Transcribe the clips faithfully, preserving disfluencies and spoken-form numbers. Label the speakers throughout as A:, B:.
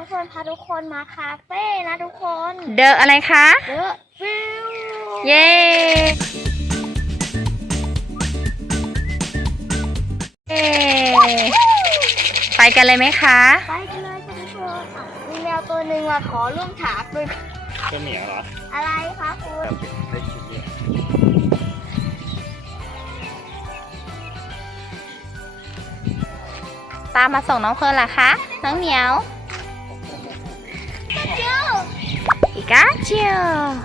A: เฟิร์นพาทุกคนมาคาเฟ่นะทุกคน
B: เดอะอะไรคะ
A: เดอะวิว
B: เย้เย้ไปกันเลยไหมคะ
A: ไปกันเลยค่ะทุกคนมีแมวตัวหนึ่งมาขอร่วมฉากด้วย
C: ตัวเหนียวเหรอ
A: อะไรคะคุณ
C: ได้คิดเนี่ย
B: ตามมาส่งน้องเฟิร์นล่ะคะน้องเหนียวปิกาจิว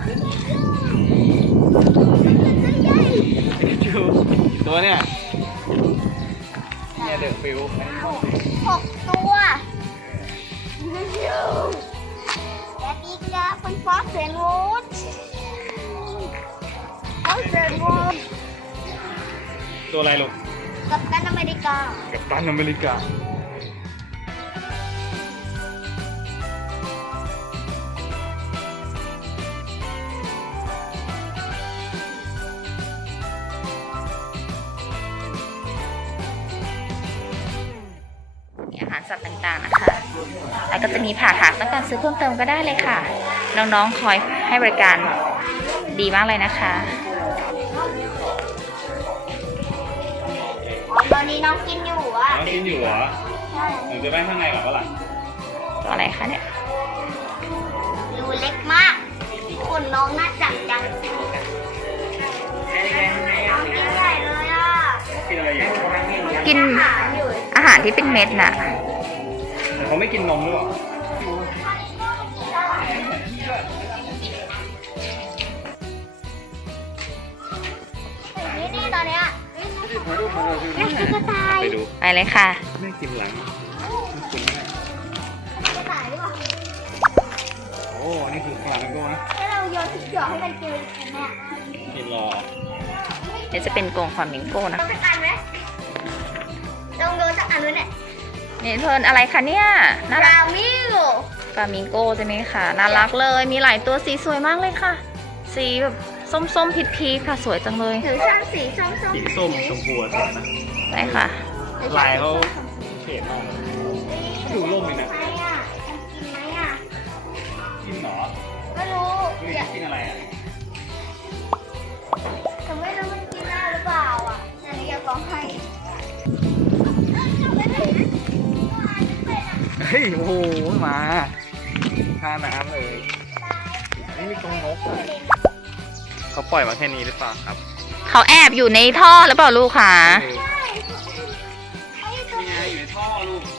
C: ตัวเนี่ยเนี่ยเดอะฟิว
A: หกตัวแกปิกาเป็นฟอสเซนวูดฟอสเซนวูด
C: ตัวอะไรลูก
A: กัปตันอเมริกา
C: กัปตันอเมริกา
B: อาหารสัตว์ต่างๆนะคะแล้วก็จะมีผ่าหากต้องการซื้อเพิ่มเติมก็ได้เลยค่ะน้องๆคอยให้บริการดีมากเลยนะคะ
A: ตอนนี้น้องกินอยู่อ่ะ
C: น้องกินอยู่เหรอหนูจะได้ข้างในหรอเปล่า
B: ตัวอะไรคะเนี่ย
A: รูเล็กมากขนน้องน่าจับจังน้องกินใหญ่เลยอ่ะ
C: กินอะไรอยู่
B: กินอาหารที่เป็นเม็ดน่ะ
C: แต่เขาไม่กินนมหรือเปล่า
A: นี่นี่ตอนเนี้ยนี่คือกระต่าย
C: ไปดู
B: ไปเลยค่ะ
C: ไม่กินหลังไม่กินไม่
A: กระต่ายหรือเปล่า
C: โอ้นี่คือปลาเป็นก้อนนะ
A: ถ้าเราโยนทิ้งหยอให้มันเจอเนี่ย
C: กินรอ
B: เดี๋ยวจะเป็นกรงฟลามิงโก้นะ
A: ต้องสักอันไหมต้องโยนสักอันด้วยเนี่ย
B: นี่เพิ่นอะไรคะเนี่ยน่ารัก
A: มิว
B: ฟลามิงโก้ใช่ไหมคะน่ารักเลยมีหลายตัวสีสวยมากเลยค่ะสีแบบส้มๆพีชๆค่ะสวยจังเลย
A: หรือช่างสีส้ม
C: สีส้มชมพูสวยนะ
B: ใช่ค่ะ
C: ลายเขาเฉดมากดูร่มเลยนะ
A: ใช่อ่ะกินไหมอ่ะ
C: กินหรอ
A: ไม่รู้
C: อยากกินอะไรอ่ะ
A: แต่ไม่รู้มันกินได้หรือเปล่าอ่ะแต่นี่อยากลองให้
C: เฮ้ยโอ้โหมาท่าน้ำเลยนี่มีกรงนกเขาปล่อยมาแค่นี้หรือเปล่าครับ
B: เขาแอบอยู่ในท่อหรือเปล่าลูกคะ
C: นี่ไงอยู่ในท่อลูก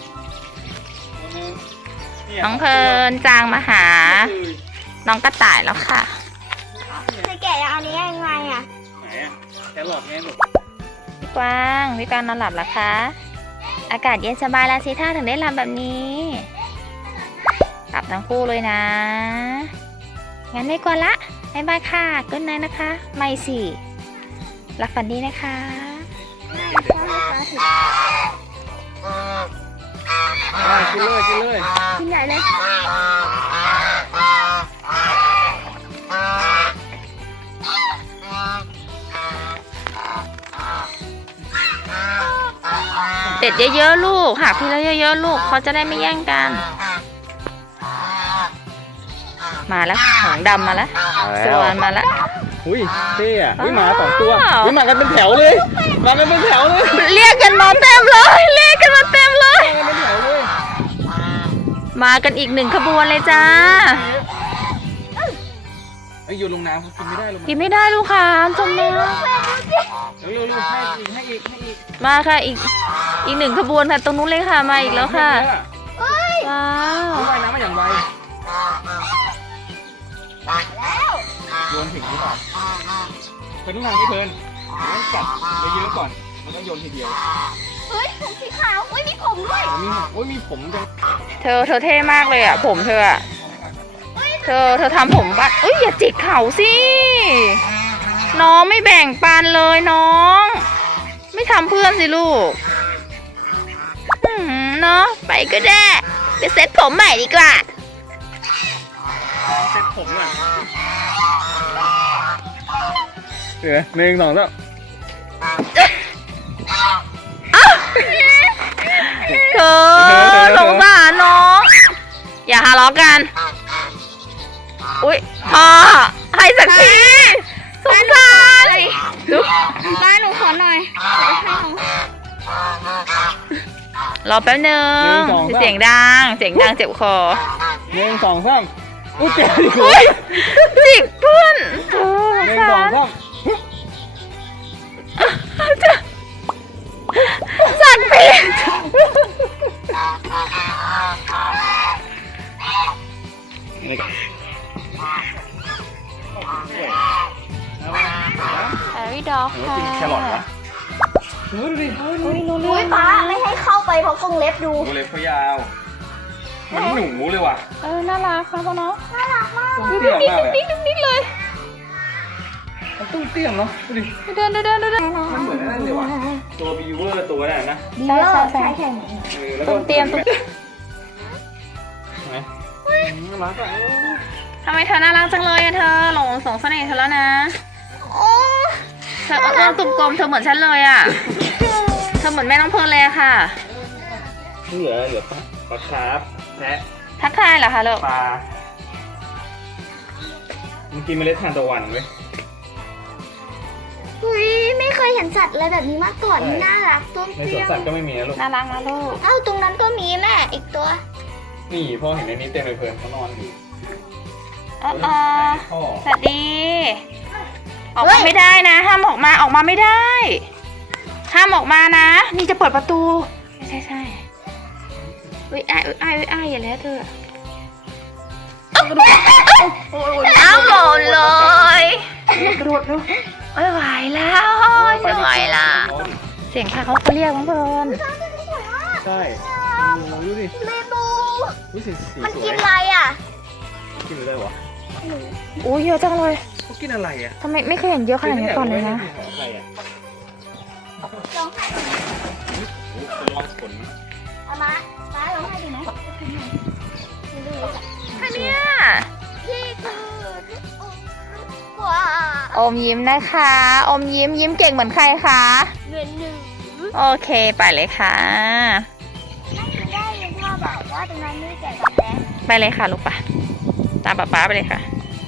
B: น้องเพลินจางมาหาน้องกระต่ายแล้วค่ะ
A: จะแกะอันนี้ยังไงอ่ะ
C: ไหนอ่ะแครอทไงลูก
B: พี่กวางพี่กวางนอนหลับแล้วคะอากาศเย็นสบายแล้วสิท่าถึงได้หลับแบบนี้หลับทั้งคู่เลยนะงั้นไม่กวนละบ๊ายบายค่ะกุ๊ดไนท์นะคะไม่สิหลับฝันดีนะคะ
C: กินเลยกินเลย
A: กินใหญ่เลย
B: เด็ดเยอะๆลูกหาพี่แล้วเยอะๆลูกเขาจะได้ไม่แย่งกันมาแล้วหางดำมาแล้วสวนมาแล้ว
C: อุ้ยเท่อะอุ้ยมาสองตัวอุ้ยมากันเป็นแถวเลยมากันเป็นแถวเลย
B: เรียกกันมาเต็มเลยเรียกกันมาเต็มเลย
C: มากันเป็นแถวเลย
B: มากันอีกหนึ่งขบวนเลยจ้า
C: ไอ้โยนลงน้ำกินไม่ได้ลง
B: กินไม่ได้ลูกค่ะจมน้ำ
C: เร็วๆให้อีกให้อีกให้อีก
B: มาค่ะอีกอีกหนึ่งขบวนค่ะตรงนู้นเลยค่ะมาอีกแล้วค่ะว้าว
C: ว่ายน้ำมาอย่างไว
A: แล้ว
C: โยนถึงหรือเปล่าเพลินทุกทางไม่เพลินต้องจับไปยืนก่อนมันต้องโยนทีเดียว
A: เฮ้ยผมสีขาวอุ้ยมีผมด้วย
C: มีโอ้ยมีผมจัง
B: เธอเธอเท่มากเลยอ่ะผมเธออ่ะเธอเธอทำผมบ้างเอ้ยอย่าจิกเขาสิน้องไม่แบ่งปันเลยน้องไม่ทำเพื่อนสิลูกเนาะไปก็ได้ไปเซ็ตผมใหม่ดีกว่า
C: เซ็ตผมก่อนเดี๋ยวหนึ่งสองสาม
B: เธอสงสารน้องอย่าล้อกันอุ้ยพ่อให้สักทีสงสารดู
A: บ้านหนูขอหน่อยให้หนู
B: รอแป๊บนึงเสียงดังเสียงดังเจ็บคอ
C: หนึ่งสองสามอุ้ยเจ็บอีก
B: อุ้ยจิกเพื่อนโอ้
C: หนึ่ง
B: ส
C: สอง
B: ง
C: สาม
B: สักปีแฮร์รี่ด็อกค่ะ
C: แครอทวะดูดิ
B: อุ้ยรู้เรื่
A: อุ้
B: อย ง
A: ป้าไม่ให้เข้าไปเพราะกรงเล็บดู
C: ดูเล็บเขายาวเหมือนหนูเลยว่ะ
B: เออน่ารักค่ะพ่อเนาะ
A: น่ารักมาก
C: ต้องเตี้ยมากเลย
B: นิดนิดนิดเลย
C: มันต้องเตี้ยมเนาะดูดิ
B: เดินเดินเดินเดิน
C: มันเหมือนนั่นเลยว่ะตัวบิวเวอร์ตัวนั้นนะ
B: ใช่ใช่ใช่
A: ใช่
C: เออแล้ว
B: ต้
C: ก็
B: องเตรียมต้อง
C: ไหนน่ารักอ่ะ
B: ทำไมเธอน่ารักจังเลยอะเธอหลงสงเสน่ห์เธอแล้วนะ
A: โอ้
B: เธอเออตุ่มกลมเธอเหมือนฉันเลยอะเธอเหมือนแม่น้องเพลิร์ลเลยอะค่ะ
C: เหลือเหลือปลาปลาคาร์ฟแพะ
B: ทักทายเหรอคะลูก
C: ปลามันกินเมล็ดทานตะวันเว้ย
A: อุ้ยไม่เคยเห็นสัตว์อะไรแบบนี้มาก่อนน่ารักต้น
C: ในส
A: เตี้
C: วน
A: ย
C: สัตว์ก็ไม่มีนะลูก
B: น่ารักนะลูก
A: เอ้าตรงนั้นก็มีแม่อีกตัว
C: นี่พ่อเห็นในนี้เต็มเลยเพลินเขานอนอยู่
B: เออเออ
C: พ่อ
B: สวัสดี ออกมาไม่ได้นะ ห้ามออกมาออกมาไม่ได้ ห้ามออกมานะ นี่จะเปิดประตูใช่ใช่อุ้ยอ้ายอุ้ยอ้ายอุ้ยอ้ายอย่าแล้วเธออ้าวหมดเลยกระโดดเร็วไม่ไหวแล้วไม่ไหวละเสียงค่ะเขาเขาเรียกน้องเพลิน
C: ใช่โอ้โหดูดิ
A: เลบู
C: ดูสิสี
A: มัน
C: สว
A: กิ
C: ย
A: นอะไรอ่ะ
C: กินอะไรวะ
B: อุ้ยเยอะจังเลย
C: เขากินอะไรอ่ะ
B: ทำไมไม่เคยเห็นเยอะขนาดนี้ก่อนเลยนะ
C: อะไรอ่ะ
A: ลองให้
C: โอ้โหลองขน
A: เอามาป้าลองให้ดูไหมดู
B: ค่ะเนี่ย
A: นี่คือว้า
B: อมยิ้มนะคะ อมยิ้มยิ้มเก่งเหมือนใครคะ
A: เงินหนึ่ง
B: โอเคไปเลยค่ะ
A: ไม่ได้ยินพ่อบอกว่าตรงนั้นมีแก่กับแดง
B: ไปเลยค่ะลูกปะตามป๊าป๊าไปเลยค่ะ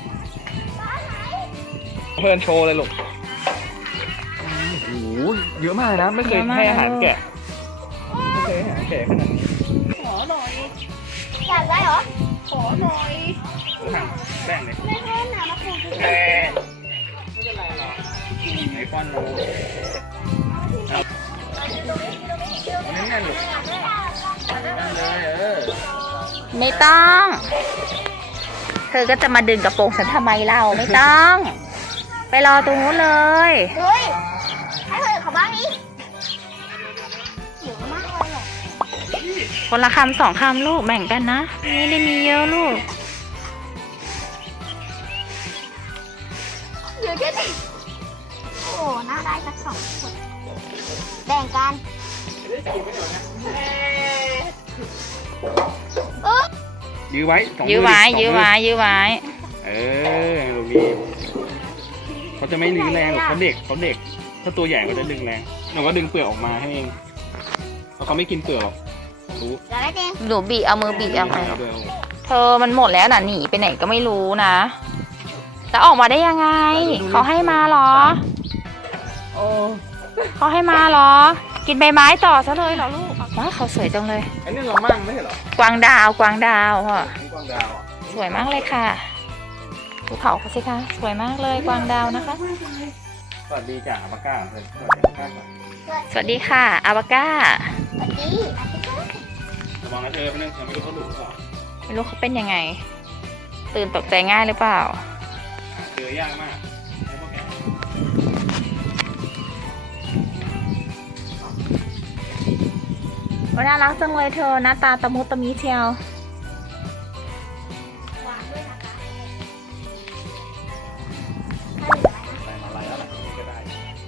C: เพลินโชว์เลยลูกโอ้โหเยอะมากนะไม่เคยให้อาหารแกะไม่เคยให้อาหารแกะขนาดนี้
A: ขอหน่อยอยากได้เหรอขอหน่อย
C: แบ่งเลย
A: ไม่เพิ่มนะมาคูณ
C: แบ่งไม่เป็นไรหรอกไอคอนโน้ตนั่นแน่นลูกนั่นเลยเออ
B: ไม่ต้อง เธอก็จะมาดึงกระโปรงฉันทำไมเล่าไม่ต้อง ไปรอตรงนู้นเลย
A: เฮ้ยให้คนอื่นเขาบ้างนี่หิวมากเลยอ่ะ
B: คนละคำสองคำลูกแบ่งกันนะไม่ได้มีเยอะลูก
A: เดี๋ยวแค่นี้โอ้น่าได้สักสองคนแบ่งกันเออ
C: ยื้อไว้สองมื
B: ยื้อไว้
C: ดิสงมื
B: ยื้อไว้ยื้อไว้
C: เออลูกนี้เขาจะไม่ดึงแรงหรอกเขาเด็กเขาเด็ก ถ้าตัวใหญ่เขาจะดึงแรงหนูก็ดึงเปลือกออกมาให้เองเพราะเขาไม่กินเปลือกหรอกรู้
A: เดี๋ยวได้เอง
B: หนูบีเอามือบีเอาไป
C: ด้วย
B: เธอมันหมดแล้วน่ะหนีไปไหนก็ไม่รู้นะแล้วออกมาได้ยังไง เขาให้มาเหรอ
C: โอ้
B: เขาให้มาเหรอ กินใบไม้ต่อซะเลยเหรอลูกว้าวเขาสวยจังเลย
C: อันนี้เรามั่งไม่ใช่เหรอก
B: วางดาวกวางดาวพ่อ
C: นี่กวางดาวอ่ะ
B: สวยมากเลยค่ะภูเขาเขาสิคะสวยมากเลยกวางดาวนะคะ
C: สวัสดีจ้ะอาปาก้าเลยสวัสดีอาปาก้าก่อน
B: สวัสดีค่ะอาวาก้า
A: สวัสดี
C: ระวังนะเธอไปนึงยังไม่รู้เขาหลุดหรือเปล่า
B: ไม่รู้เขาเป็นยังไง ตื่นตกใจง่ายหรือเปล่า
C: เจอยากมากให้พวกแก
B: น่ารักจังเลยเธอหน้าตาตะมุตะมิเชียว
A: วางด้วยนะคะ
C: ใส่มาลายแล้วแหละก็ได้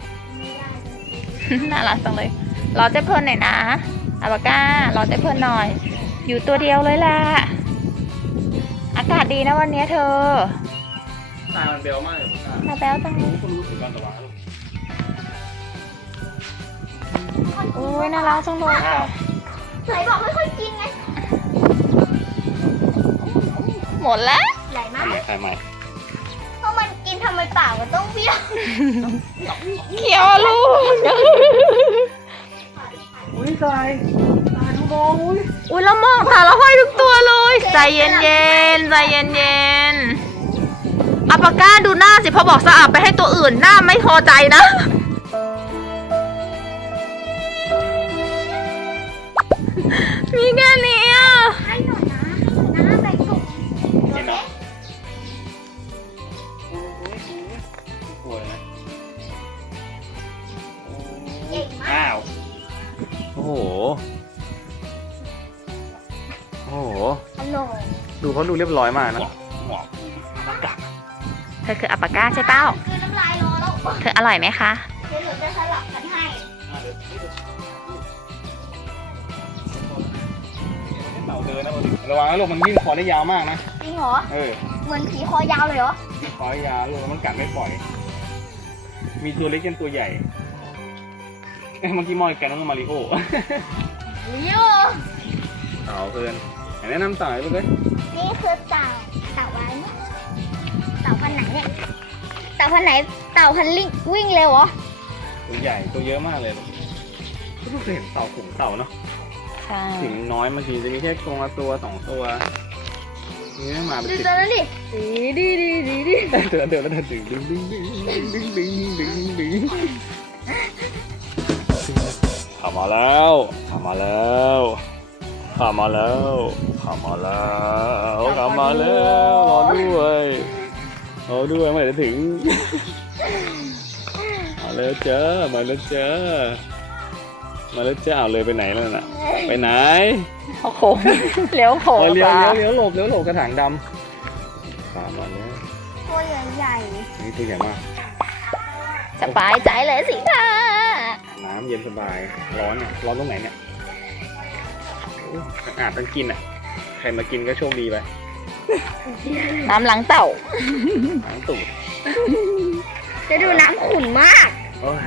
B: น่ารักจังเลย รอเจ๊เพิ่นหน่อยนะอาวาก้ารอเจ๊เพิ่นหน่อย อยู่ตัวเดียวเลยแหละ อากาศดีนะวันนี้เธอ
C: ตามันเบลมากเลยอาปาก้า
B: มาแป๊วจังเลย
C: ก็รู้สึกการระวัง
B: โอ้ยน่ารักจังเลยค่ะ
A: ไหนบอกไม่ค่อยกินไง
B: หมดแล้ว
A: ใหญ่มา
C: ทำ
A: ก
C: ไมใครใหม่
A: เพราะมันกินทำไมปากมันต้องเบี้ยว
B: เขียวลูก
C: อุ้ยตายตายทุกมองอุ้ย
B: อุ้ยแล้วมองตาละห้อยทุกตัวเลยใจเย็นเย็นๆใจเย็นเย็นๆอัปปาก้าดูหน้าสิพอบอกสะอาดไปให้ตัวอื่นหน้าไม่พอใจนะมีแค่นี้อ่ะ
A: ให้หน่อยนะให้หน่อยนะแบ่งถุง
C: เห็นเหรอโอ้ยโอ้ยนะ
A: เก่งมาก
C: อ้าว โอ้โห โอ้โห
A: อร่อย
C: ดูเขาดูเรียบร้อยมากนะหมอกอากาศ
B: เธอคืออัปปาก้าใช่เป้า
A: คือน้ำลายรอแล้ว
B: เธออร่อยไหมคะ
A: เดี๋ยวหนูจะสลับกันให้
C: เต่าเดินนะระวังนะลูกมันวิ่งคอได้ยาวมากนะ
A: จริงเหรอ
C: เออ
A: เหมือนผีคอยาวเลยเหรอ
C: คอได้ยาวลูกแล้วมันกัดไม่ปล่อย มีตัวเล็กจนตัวใหญ่เอ้ยเมื่อกี้มอยกันน้องมาริโอ
A: ลิโอ
C: เต่าเกินแนะนำเต่าให้ลูกเลย
A: นี่คือเต่า เต่าอะไรเนี่ย เต่าพันธุ์ไหนเนี่ย เต่าพันธุ์ไหน เต่าพันธุ์ลิงวิ่งเร็วเหรอ
C: ตัวใหญ่ตัวเยอะมากเลยลูกลูกเคยเห็นเต่าขุงเต่าเนาะ
B: ใช่
C: ถึงน้อยบางทีจะมีแค่ตัวละตัวสองตัวนี่ไม่มาเป็น
A: ดู
C: สิบ
A: ตัวนั้นดิดีดีดีดีดี
C: เดินเดินแล้วเดินดึงดึงดึงดึงดึงดึงดึงดึงดึงขับมาแล้วขับมาแล้วขับมาแล้วขับมาแล้วขับมาแล้วรอด้วยรอด้วยเมื่อไหร่จะถึงมาแล้วจ้ามาแล้วจ้ามาแล้วจ้าเอาเลยไปไหนแล้วน่ะไปไหน
B: เขาโค้งเลี้ยวโค้ง
C: เออเลี้ยว
B: จ้า
C: เลี้ยวเลี้ยวหลบเลี้ยวหลบกระถางดำขับมาแล้ว
A: ตัวใหญ่
C: นี่ตัวใหญ่มาก
B: สบายใจเลยสิค่ะ
C: น้ำเย็นสบาย ร้อนเนี่ย ร้อนตรงไหนเนี่ยโอ้สะอาดต้องกินอ่ะ ใครมากินก็โชคดีไป
B: น้ำหลังเต่า
C: น้ำตูด
A: ๆจะดูน้ำขุ่นมาก
C: โอ้ย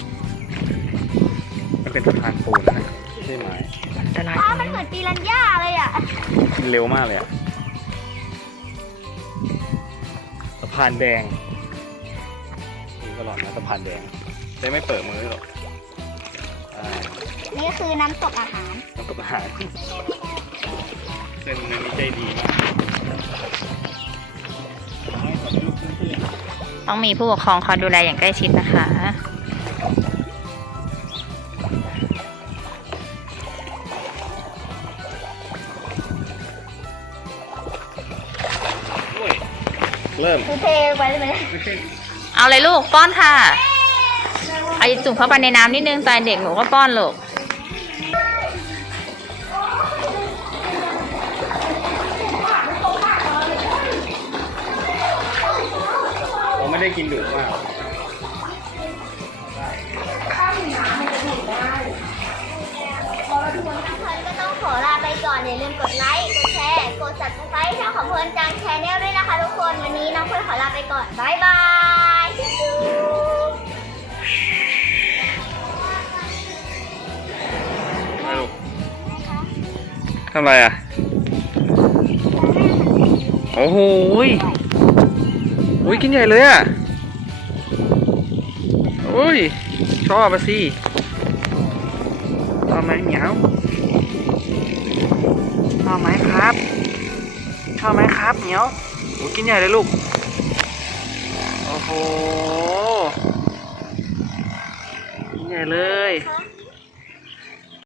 C: มันเป็นสะพานปูนนะไม่ใช่ไม้
B: อันตราย
A: อ้าวมันเหมือนปีรัญญาเลยอ่ะ
C: กินเร็วมากเลยอ่ะสะพานแดงนี่ตลอดนะสะพานแดงได้ไม่เปิดมือหรอกอ่า
A: นี่คือน้ำตกอาหาร
C: แล้วก็หาเส้นนั้นนี่ใจดีมากให้สอนลูกเพื่อน
B: ต้องมีผู้ปกครองคอยดูแลอย่างใกล้ชิดนะคะ
C: เริ่ม
A: คือเทไปเลยไหม
C: ไม่ใช่
B: เอาเลยลูกป้อนค่ะเอาจุ่มเข้าไปในน้ำนิดนึงตอนเด็กหนูก็ป้อนลูก
C: เราไม่ได้กินดุมาก
A: ก็ต้องขอลาไปก่อนอย่าลืมกดไลค์ กดแชร์ กด ซับสไครบ์ ช่องของเพลินจังแชนแนลด้วยนะคะทุกคน วันนี้น้องเพลินขอลาไปก่อน บ๊ายบายจุ๊บ
C: ไม่ลูกทำไรอ่ะ โอ้โหยโอ้ยกินใหญ่เลยอ่ะ โอ้ย ชอบอะสิชอบไหมเหมียวชอบไหมครับ ชอบไหมครับเหมียวโอ้กินใหญ่เลยลูก โอ้โห กินใหญ่เลย
A: คะ